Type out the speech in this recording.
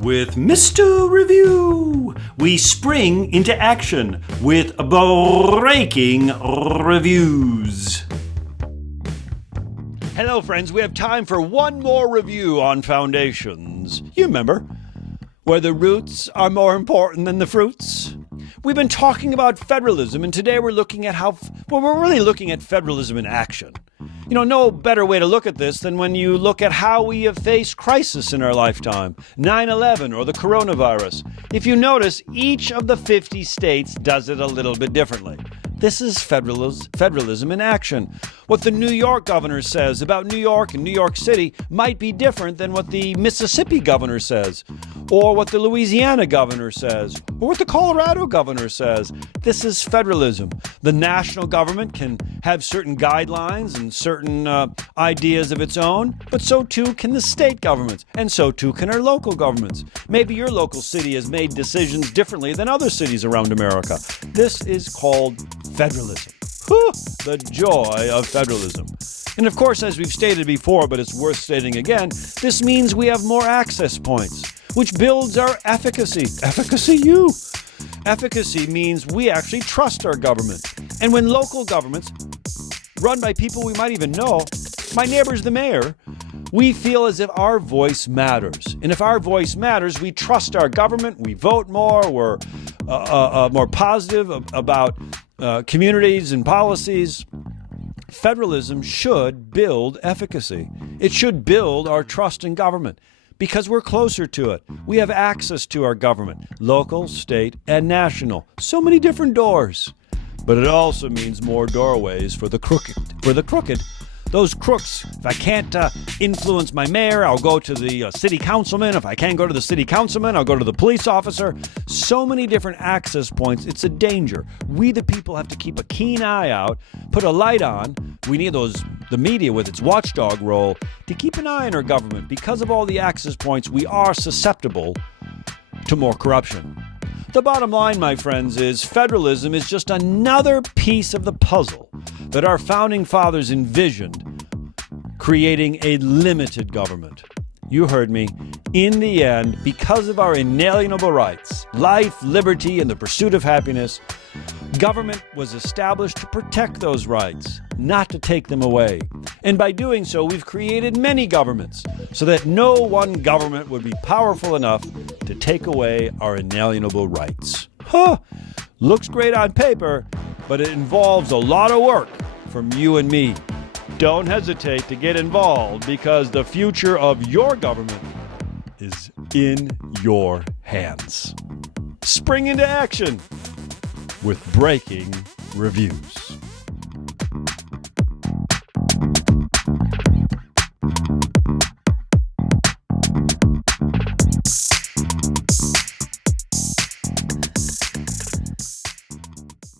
With Mr. Review, we spring into action with breaking reviews. Hello, friends. We have time for one more review on foundations. You remember, where the roots are more important than the fruits? We've been talking about federalism, and today we're looking at we're really looking at federalism in action. You know, no better way to look at this than when you look at how we have faced crisis in our lifetime, 9/11 or the coronavirus. If you notice, each of the 50 states does it a little bit differently. This is federalism in action. What the New York governor says about New York and New York City might be different than what the Mississippi governor says, or what the Louisiana governor says, or what the Colorado governor says. This is federalism. The national government can have certain guidelines and certain ideas of its own, but so too can the state governments, and so too can our local governments. Maybe your local city has made decisions differently than other cities around America. This is called federalism. Whew, the joy of federalism. And of course, as we've stated before, but it's worth stating again, this means we have more access points, which builds our efficacy. Efficacy means we actually trust our government. And when local governments, run by people we might even know, my neighbor's the mayor, we feel as if our voice matters. And if our voice matters, we trust our government, we vote more, we're more positive about communities and policies. Federalism should build efficacy. It should build our trust in government because we're closer to it. We have access to our government, local, state, and national. So many different doors. But it also means more doorways for the crooked. Those crooks, if I can't influence my mayor, I'll go to the city councilman. If I can't go to the city councilman, I'll go to the police officer. So many different access points. It's a danger. We, the people, have to keep a keen eye out, put a light on. We need the media with its watchdog role to keep an eye on our government. Because of all the access points, we are susceptible to more corruption. The bottom line, my friends, is federalism is just another piece of the puzzle that our founding fathers envisioned, creating a limited government. You heard me. In the end, because of our inalienable rights, life, liberty, and the pursuit of happiness, government was established to protect those rights, not to take them away. And by doing so, we've created many governments so that no one government would be powerful enough to take away our inalienable rights. Looks great on paper, but it involves a lot of work from you and me. Don't hesitate to get involved because the future of your government is in your hands. Spring into action with breaking reviews.